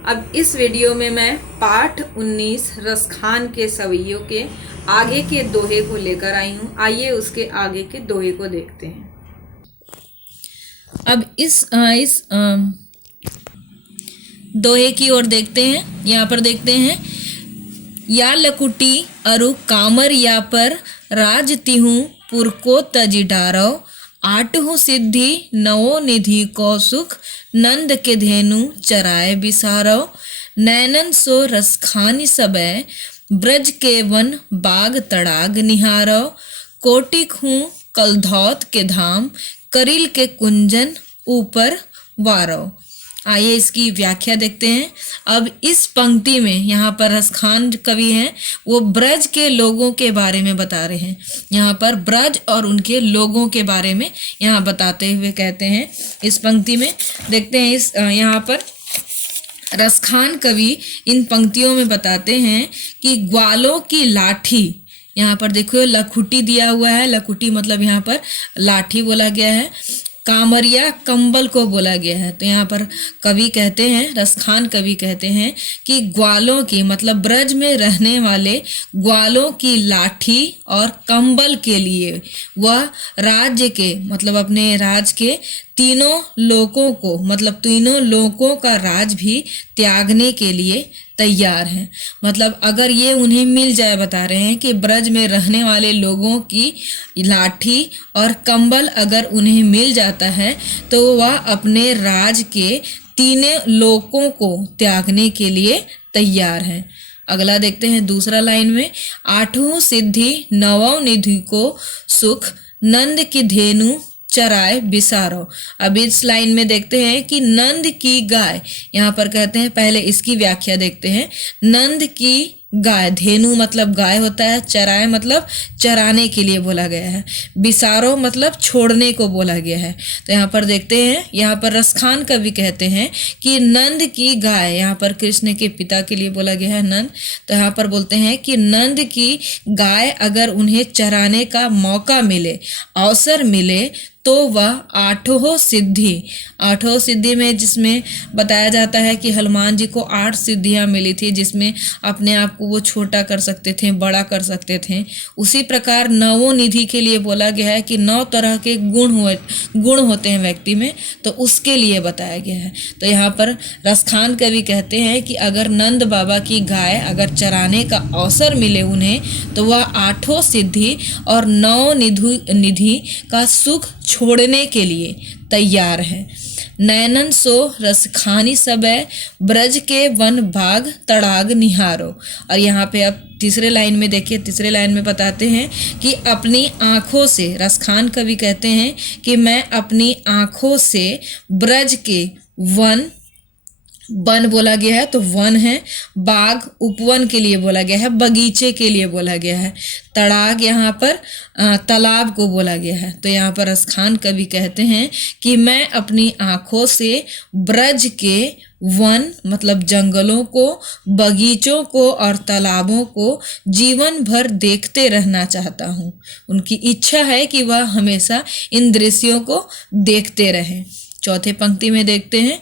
अब इस वीडियो में मैं पाठ 19 रसखान के सवैयों के आगे के दोहे को लेकर आई हूँ। आइए उसके आगे के दोहे को देखते हैं। अब इस दोहे की ओर देखते हैं। यहाँ पर देखते हैं, या लकुटी अरु कामर या पर राज तिहु पुरको तजी डारव, आठहु सिद्धि नवो निधि को सुख, नंद के धेनु चराए बिसारव, नैनन सो रसखानी सबे, ब्रज के वन बाग तड़ाग निहारव, कोटिक हूँ कलधौत के धाम, करिल के कुंजन ऊपर वारव। आइए इसकी व्याख्या देखते हैं। अब इस पंक्ति में यहाँ पर रसखान कवि हैं, वो ब्रज के लोगों के बारे में बता रहे हैं। यहाँ पर ब्रज और उनके लोगों के बारे में यहाँ बताते हुए कहते हैं। इस पंक्ति में देखते हैं, इस यहाँ पर रसखान कवि इन पंक्तियों में बताते हैं कि ग्वालों की लाठी, यहाँ पर देखो लखुटी दिया हुआ है। लखुटी मतलब यहाँ पर लाठी बोला गया है। कामरिया कंबल को बोला गया है। तो यहाँ पर कवि कहते हैं, रसखान कवि कहते हैं कि ग्वालों की मतलब ब्रज में रहने वाले ग्वालों की लाठी और कंबल के लिए वह राज्य के मतलब अपने राज के तीनों लोकों को मतलब तीनों लोकों का राज भी त्यागने के लिए तैयार हैं। मतलब अगर ये उन्हें मिल जाए, बता रहे हैं कि ब्रज में रहने वाले लोगों की लाठी और कंबल अगर उन्हें मिल जाता है तो वह अपने राज के तीनों लोकों को त्यागने के लिए तैयार हैं। अगला देखते हैं दूसरा लाइन में, आठों सिद्धि नवो निधि को सुख, नंद की धेनु चराए बिसारो। अब इस लाइन में देखते हैं कि नंद की गाय, यहाँ पर कहते हैं, पहले इसकी व्याख्या देखते हैं। नंद की गाय, धेनु मतलब गाय होता है, चराए मतलब चराने के लिए बोला गया है, बिसारो मतलब छोड़ने को बोला गया है। तो यहाँ पर देखते हैं, यहाँ पर रसखान कवि कहते हैं कि नंद की गाय, यहाँ पर कृष्ण के पिता के लिए बोला गया है नंद। तो यहाँ पर बोलते हैं कि नंद की गाय अगर उन्हें चराने का मौका मिले, अवसर मिले, तो वह आठों सिद्धि में जिसमें बताया जाता है कि हनुमान जी को 8 सिद्धियां मिली थी, जिसमें अपने आप को वो छोटा कर सकते थे, बड़ा कर सकते थे। उसी प्रकार नवो निधि के लिए बोला गया है कि 9 तरह के गुण होते हैं व्यक्ति में, तो उसके लिए बताया गया है। तो यहाँ पर रसखान कवि कहते हैं कि अगर नंद बाबा की गाय अगर चराने का अवसर मिले उन्हें, तो वह 8 सिद्धि और 9 निधि का सुख छोड़ने के लिए तैयार है। नैनन सो रसखानी सबे, ब्रज के वन बाग तड़ाग निहारो। और यहाँ पे अब तीसरे लाइन में देखिए, तीसरे लाइन में बताते हैं कि अपनी आँखों से, रसखान कवि कहते हैं कि मैं अपनी आँखों से ब्रज के वन बोला गया है तो वन है, बाग उपवन के लिए बोला गया है, बगीचे के लिए बोला गया है, तड़ाग यहाँ पर तालाब को बोला गया है। तो यहाँ पर रसखान कवि कहते हैं कि मैं अपनी आँखों से ब्रज के वन मतलब जंगलों को, बगीचों को और तालाबों को जीवन भर देखते रहना चाहता हूँ। उनकी इच्छा है कि वह हमेशा इन दृश्यों को देखते रहें। चौथे पंक्ति में देखते हैं,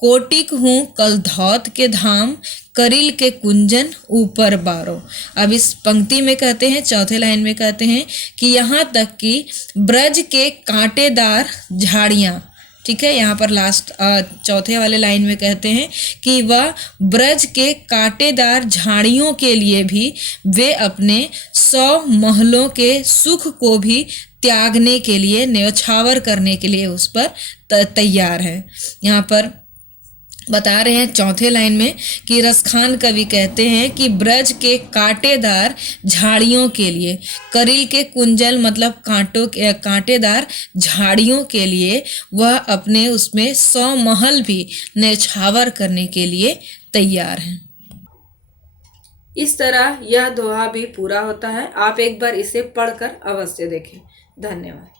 कोटिक हूँ कलधौत के धाम, करिल के कुंजन ऊपर बारो। अब इस पंक्ति में कहते हैं, चौथे लाइन में कहते हैं कि यहाँ तक कि ब्रज के कांटेदार झाड़ियाँ, ठीक है, यहाँ पर लास्ट चौथे वाले लाइन में कहते हैं कि वह ब्रज के कांटेदार झाड़ियों के लिए भी वे अपने 100 महलों के सुख को भी त्यागने के लिए, न्यौछावर करने के लिए उस पर तैयार है। यहाँ पर बता रहे हैं चौथे लाइन में कि रसखान कवि कहते हैं कि ब्रज के कांटेदार झाड़ियों के लिए, करिल के कुंजल मतलब कांटेदार झाड़ियों के लिए वह अपने उसमें 100 महल भी न्यौछावर करने के लिए तैयार हैं। इस तरह यह दोहा भी पूरा होता है। आप एक बार इसे पढ़कर अवश्य देखें। धन्यवाद।